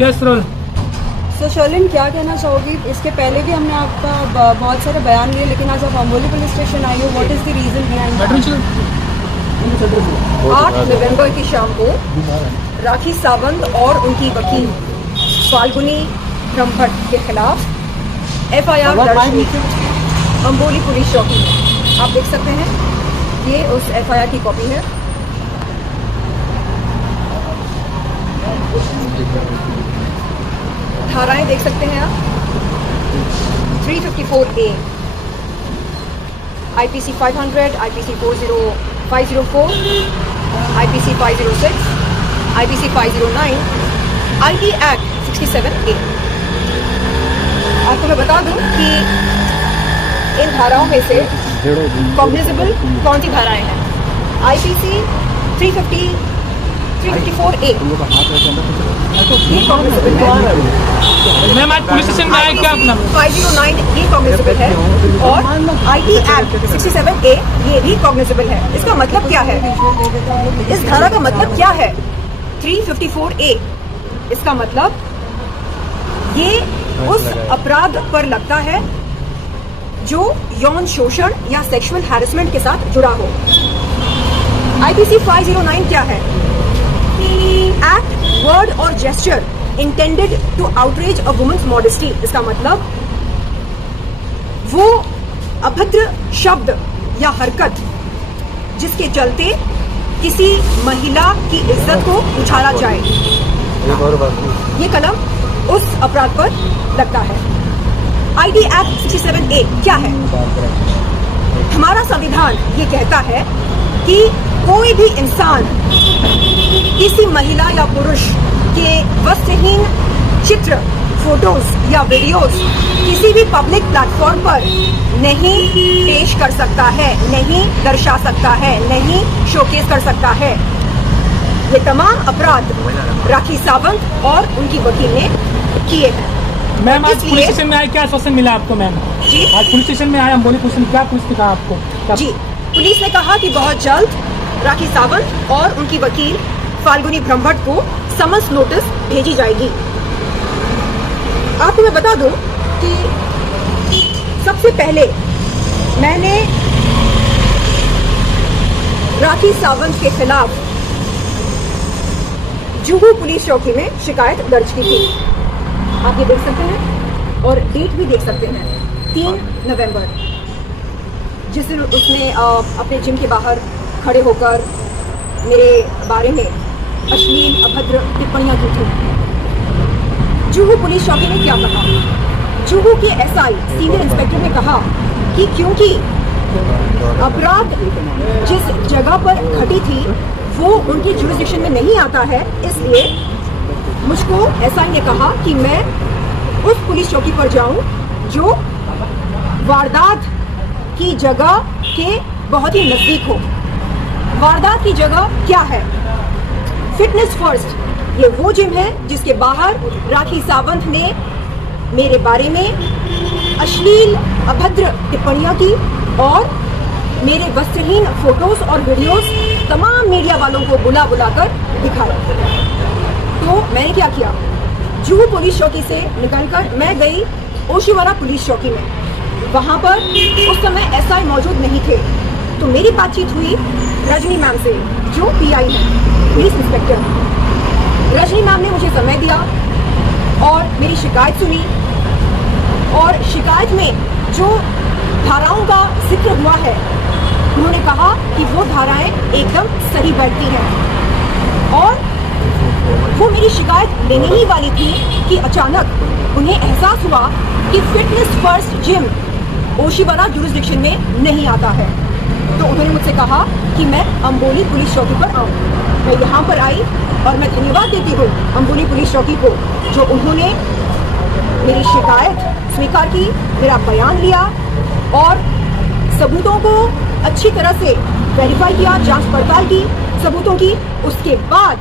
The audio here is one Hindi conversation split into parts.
Yes role. सो शर्लिन, क्या कहना चाहोगी? इसके पहले भी हमने आपका बहुत सारे बयान लिए, लेकिन आज आप अम्बोली पुलिस स्टेशन आई हो, what is the reason behind? 8 नवंबर की शाम को राखी सावंत और उनकी वकील फाल्गुनी ब्रह्मभट्ट के खिलाफ एफआईआर दर्ज हुई अम्बोली पुलिस चौकी में। आप देख सकते हैं, ये उस एफआईआर की कॉपी है। धाराएं देख सकते हैं आप। 354A, IPC 500, IPC 504, IPC 506, IPC 509, IT Act 67A। आपको मैं बता दूं कि इन धाराओं में से कॉग्निजेबल कौन सी धाराएं हैं? IPC 354A ये कॉग्निजेबल है। मैम आज पुलिस स्टेशन में आए क्या अपना? 509 ये कॉग्निजेबल है और IT Act 67A ये भी कॉग्निजेबल है। इसका मतलब क्या है? इस धारा का मतलब क्या है? 354A इसका मतलब ये उस अपराध पर लगता है जो यौन शोषण या सेक्सुअल हैरेसमेंट के साथ जुड़ा हो। IPC 509 क्या है? एक्ट, वर्ड और gesture intended to outrage a woman's modesty. इसका मतलब वो अभद्र शब्द या हरकत जिसके चलते किसी महिला की इज्जत को उछाला जाए, ये कलम उस अपराध पर लगता है। IT Act 67A क्या है? हमारा संविधान ये कहता है कि कोई भी इंसान किसी महिला या पुरुष के वस्त्रहीन चित्र, फोटोज या वीडियोस किसी भी पब्लिक प्लेटफॉर्म पर नहीं पेश कर सकता है, नहीं दर्शा सकता है, नहीं शोकेस कर सकता है। ये तमाम अपराध राखी सावंत और उनकी वकील ने किए हैं। मैम आज पुलिस स्टेशन में आए, क्या आश्वासन मिला आपको? मैम जी, आज पुलिस स्टेशन में आए अम्बोली पुलिस ने, क्या पुलिस ने कहा आपको? जी, पुलिस ने कहा कि बहुत जल्द राखी सावंत और उनकी वकील फाल्गुनी ब्रह्मभट्ट को समन्स नोटिस भेजी जाएगी। आपको मैं बता दूं कि सबसे पहले मैंने राखी सावंत के खिलाफ जुहू पुलिस चौकी में शिकायत दर्ज की थी। आप ये देख सकते हैं और डेट भी देख सकते हैं, 3 नवंबर, जिस दिन उसने अपने जिम के बाहर खड़े होकर मेरे बारे में अश्लील अभद्र टिप्पणियां की थी। जुहू पुलिस चौकी ने क्या कहा? जुहू के SI सीनियर इंस्पेक्टर ने कहा कि क्योंकि अपराध जिस जगह पर घटी थी वो उनकी जुरिसडिक्शन में नहीं आता है, इसलिए मुझको SI ने कहा कि मैं उस पुलिस चौकी पर जाऊं जो वारदात की जगह के बहुत ही नजदीक हो। वारदात की जगह क्या है? फिटनेस फर्स्ट, ये वो जिम है जिसके बाहर राखी सावंत ने मेरे बारे में अश्लील अभद्र टिप्पणियां की और मेरे वस्त्रहीन फोटोज और वीडियोस तमाम मीडिया वालों को बुला बुलाकर दिखाया। तो मैंने क्या किया? जुहू पुलिस चौकी से निकलकर मैं गई ओशीवाड़ा पुलिस चौकी में। वहां पर उस समय SI मौजूद नहीं थे, तो मेरी बातचीत हुई रजनी मैम से, जो PI है, पुलिस इंस्पेक्टर। रजनी मैम ने मुझे समय दिया और मेरी शिकायत सुनी और शिकायत में जो धाराओं का जिक्र हुआ है, उन्होंने कहा कि वो धाराएं एकदम सही बैठती हैं और वो मेरी शिकायत लेने ही वाली थी कि अचानक उन्हें एहसास हुआ कि fitness first gym Oshiwara jurisdiction में नहीं आता है। तो उन्होंने मुझसे कहा कि मैं अम्बोली पुलिस चौकी पर आऊं। मैं यहाँ पर आई और मैं धन्यवाद देती हूँ अम्बोली पुलिस चौकी को, जो उन्होंने मेरी शिकायत स्वीकार की, मेरा बयान लिया और सबूतों को अच्छी तरह से वेरीफाई किया, जांच पड़ताल की सबूतों की। उसके बाद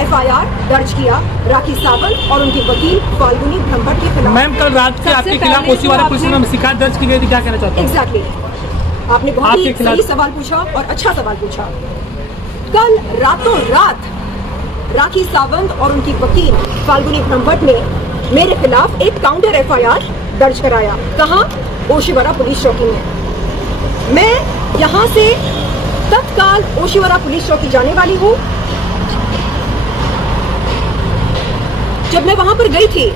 FIR दर्ज किया राखी सावंत और उनके वकील फाल्गुनी ब्रह्मभट्ट के खिलाफ। मैम कल रात से आपके खिलाफ ओशीवाड़ा पुलिस में शिकायत दर्ज की गई थी, क्या कहना चाहते हैं? एग्जैक्टली, आपने बहुत ही सही सवाल पूछा और अच्छा सवाल पूछा। कल रातों रात राखी सावंत और उनकी वकील फाल्गुनी ब्रह्मभट्ट ने मेरे खिलाफ एक काउंटर एफआईआर दर्ज कराया। कहाँ? ओशिवरा पुलिस चौकी में। मैं यहाँ से तत्काल ओशिवरा पुलिस चौकी जाने वाली हूँ। जब मैं वहां पर गई थी,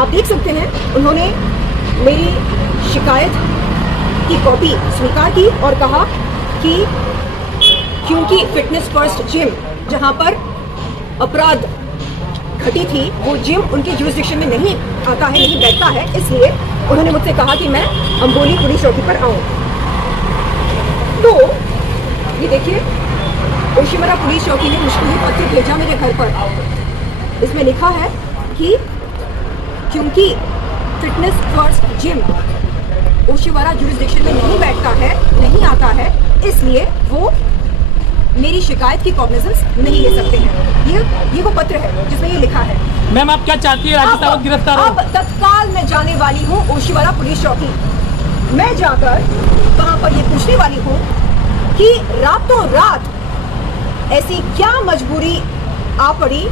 आप देख सकते हैं, उन्होंने मेरी शिकायत की कॉपी स्वीकार की और कहा कि क्योंकि फिटनेस फर्स्ट जिम जहां पर अपराध घटी थी, वो जिम उनके जुरिसडिक्शन में नहीं आता है, नहीं बैठता है, इसलिए उन्होंने मुझसे कहा कि मैं अंबोली पुलिस चौकी पर आऊं। तो ये देखिए, ओशिवरा पुलिस चौकी ने मुझको ये पत्र भेजा मेरे घर पर। इसमें लिखा है कि क्योंकि fitness first gym Oshiwara jurisdiction में नहीं बैठता है, नहीं आता है, इसलिए वो मेरी शिकायत की कॉग्निजेंस नहीं ले सकते हैं। ये वो पत्र है जिसमें ये लिखा है। मैम आप क्या चाहती है? राखी सावंत गिरफ्तार हो? अब तत्काल मैं जाने वाली हूँ ओशिवरा पुलिस चौकी। मैं जाकर वहां पर ये पूछने वाली हूँ कि रातों रात ऐसी क्या मजबूरी आ पड़ी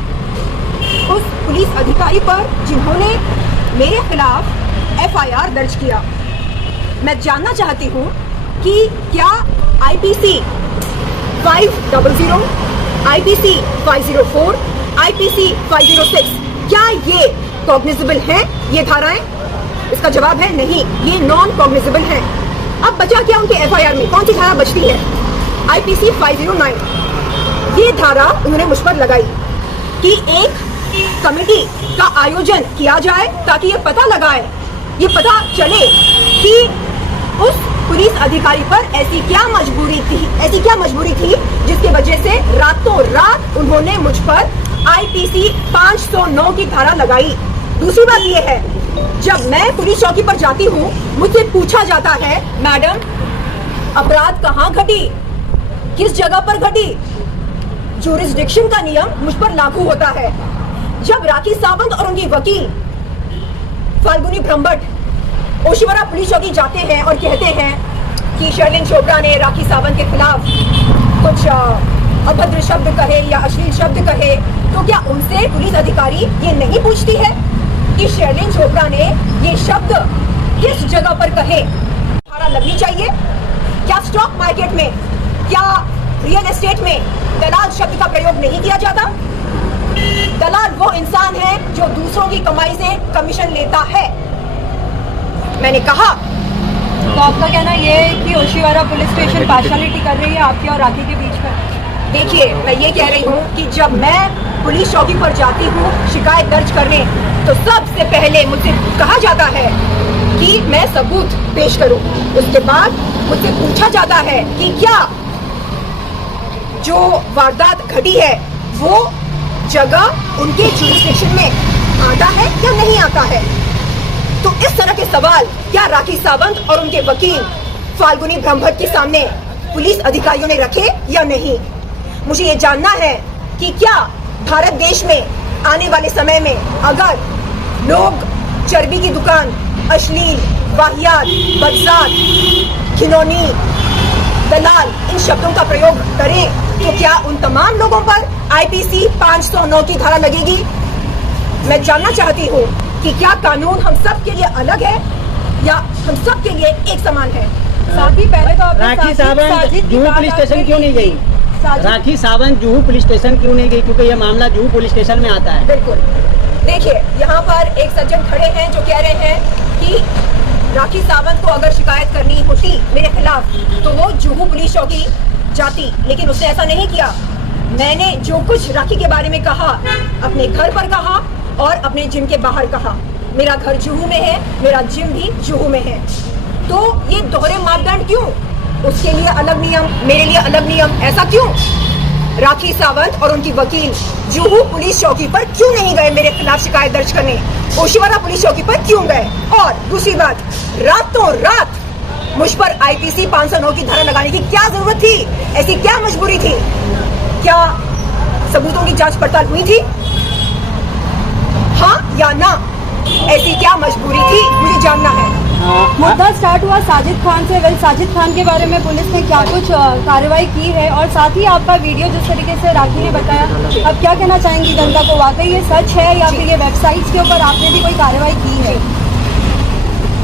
उस पुलिस अधिकारी पर जिन्होंने मेरे खिलाफ एफआईआर दर्ज किया। मैं जानना चाहती हूँ कि क्या आईपीसी 500, आईपीसी 504, आईपीसी 506 क्या ये कॉग्निजेबल हैं, ये धाराएं? इसका जवाब है नहीं, ये नॉन कॉग्निजेबल हैं। अब बचा क्या उनके एफआईआर में? कौन सी धारा बचती है? आईपीसी 509। ये धारा उन्होंने मुझ पर लगाई कि एक कमेटी का आयोजन किया जाए ताकि ये पता चले कि उस पुलिस अधिकारी पर ऐसी क्या मजबूरी थी जिसकी वजह से रातों रात उन्होंने मुझ पर आईपीसी 509 की धारा लगाई। दूसरी बात ये है, जब मैं पुलिस चौकी पर जाती हूँ, मुझसे पूछा जाता है, मैडम अपराध कहाँ घटी, किस जगह पर घटी? जुरिसडिक्शन का नियम मुझ पर लागू होता है। जब राखी सावंत और उनकी वकील फाल्गुनी ब्रह्मभट्ट ओशिवरा पुलिस चौकी जाते हैं और कहते हैं कि शर्लिन चोपड़ा ने राखी सावंत के खिलाफ कुछ अभद्र शब्द कहे या अश्लील शब्द कहे, तो क्या उनसे पुलिस अधिकारी ये नहीं पूछती है कि शर्लिन चोपड़ा ने ये शब्द किस जगह पर कहे? धारा लगनी चाहिए। क्या स्टॉक मार्केट में, क्या रियल एस्टेट में दलाल शब्द का प्रयोग नहीं किया जाता? दलाल वो इंसान है जो दूसरों की कमाई से कमीशन लेता है। मैंने कहा। तो आपका कहना ये है कि ओशिवरा पुलिस स्टेशन पार्शलिटी कर रही है आपके और राखी के बीच में? देखिए, मैं ये कह रही हूँ कि जब मैं पुलिस चौकी पर जाती हूँ शिकायत दर्ज करने, तो सबसे पहले मुझसे कहा जाता है कि मैं सबूत पेश करूँ। उसके बाद मुझसे पूछा जाता है कि क्या जो वारदात घटी है वो जगह उनके जुरिसडिक्शन में आता है या नहीं आता है। तो इस तरह के सवाल क्या राखी सावंत और उनके वकील फाल्गुनी ब्रह्मभट्ट के सामने पुलिस अधिकारियों ने रखे या नहीं? मुझे ये जानना है कि क्या भारत देश में आने वाले समय में अगर लोग चर्बी की दुकान, अश्लील, वाहियात, बदसात, खिलौनी, दलाल इन शब्दों का प्रयोग करें, तो क्या उन तमाम लोगों पर आईपीसी 509 की धारा लगेगी? मैं जानना चाहती हूँ कि क्या कानून हम सब के लिए अलग है या हम सब के लिए एक समान है? साथ ही पहले तो राखी सावंत जुहू पुलिस स्टेशन क्यों नहीं गई? राखी सावंत जुहू पुलिस स्टेशन क्यों नहीं गई? क्योंकि यह मामला जुहू पुलिस स्टेशन में आता है। बिल्कुल। देखिए, यहाँ पर एक सज्जन खड़े हैं जो कह रहे हैं कि राखी सावंत को अगर शिकायत करनी होती मेरे खिलाफ तो वो जुहू पुलिस चौकी जाती, लेकिन उसने ऐसा नहीं किया। मैंने जो कुछ राखी के बारे में कहा, अपने घर पर कहा और अपने जिम के बाहर कहा। मेरा घर जुहू में है, मेरा जिम भी जुहू में है। तो ये दोहरे मापदंड क्यों? उसके लिए अलग नियम, मेरे लिए अलग नियम, ऐसा क्यों? राखी सावंत और उनकी वकील जुहू पुलिस चौकी पर क्यों नहीं गए मेरे खिलाफ शिकायत दर्ज करने? ओशिवरा पुलिस चौकी पर क्यों गए? और दूसरी बात, रातों रात मुझ पर आईपीसी 509 की धारा लगाने की क्या जरूरत थी? ऐसी क्या मजबूरी थी? क्या सबूतों की जांच पड़ताल हुई थी? हाँ या ना? ऐसी क्या मजबूरी थी? मुझे जानना है। मुद्दा स्टार्ट हुआ साजिद खान से। वेल, साजिद खान के बारे में पुलिस ने क्या कुछ कार्रवाई की है, और साथ ही आपका वीडियो जिस तरीके से राखी ने बताया, अब क्या कहना चाहेंगी जनता को? वाकई ये सच है या फिर ये वेबसाइट्स के ऊपर आपने भी कोई कार्रवाई की है?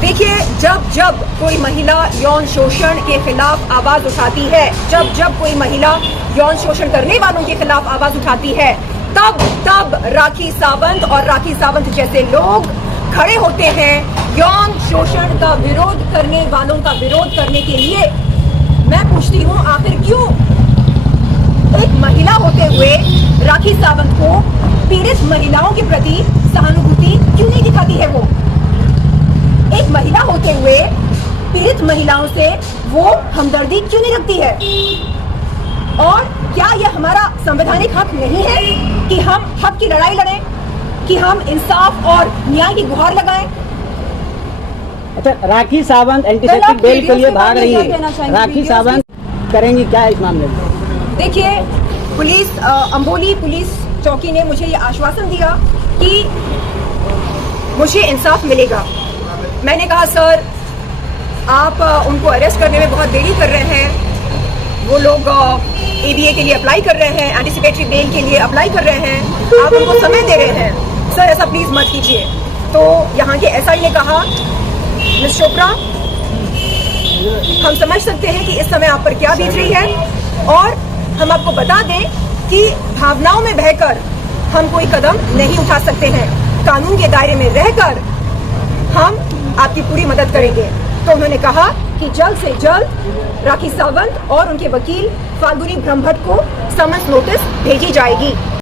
देखिए, जब जब कोई महिला यौन शोषण के खिलाफ आवाज उठाती है, जब जब कोई महिला यौन शोषण करने वालों के खिलाफ आवाज उठाती है, तब तब राखी सावंत और राखी सावंत जैसे लोग खड़े होते हैं यौन शोषण का विरोध करने वालों का विरोध करने के लिए। मैं पूछती हूँ, आखिर क्यों एक महिला होते हुए राखी सावंत को पीड़ित महिलाओं के प्रति सहानुभूति क्यों नहीं दिखाती है? वो एक महिला होते हुए पीड़ित महिलाओं से वो हमदर्दी क्यों नहीं रखती है? और क्या यह हमारा संवैधानिक हक नहीं है कि हम हक की लड़ाई लड़ें, कि हम इंसाफ और न्याय की गुहार लगाएं? अच्छा, राखी सावंत एंटीसेप्टिक बेल के लिए भाग रही है, राखी सावंत करेंगी क्या इस मामले में? देखिए, पुलिस अंबोली पुलिस चौकी ने मुझे ये आश्वासन दिया कि मुझे इंसाफ मिलेगा। मैंने कहा, सर आप उनको अरेस्ट करने में बहुत देरी कर रहे हैं, वो लोग ABA के लिए अप्लाई कर रहे हैं, एंटीसिपेटरी बेल के लिए अप्लाई कर रहे हैं, आप उनको समय दे रहे हैं, सर ऐसा प्लीज मत कीजिए। तो यहाँ के SI ने कहा, मिस चोपड़ा, हम समझ सकते हैं कि इस समय आप पर क्या बीत रही है, और हम आपको बता दें कि भावनाओं में बहकर हम कोई कदम नहीं उठा सकते हैं, कानून के दायरे में रहकर हम आपकी पूरी मदद करेंगे। तो उन्होंने कहा कि जल्द से जल्द राखी सावंत और उनके वकील फाल्गुनी ब्रह्मभट्ट को समन्स नोटिस भेजी जाएगी।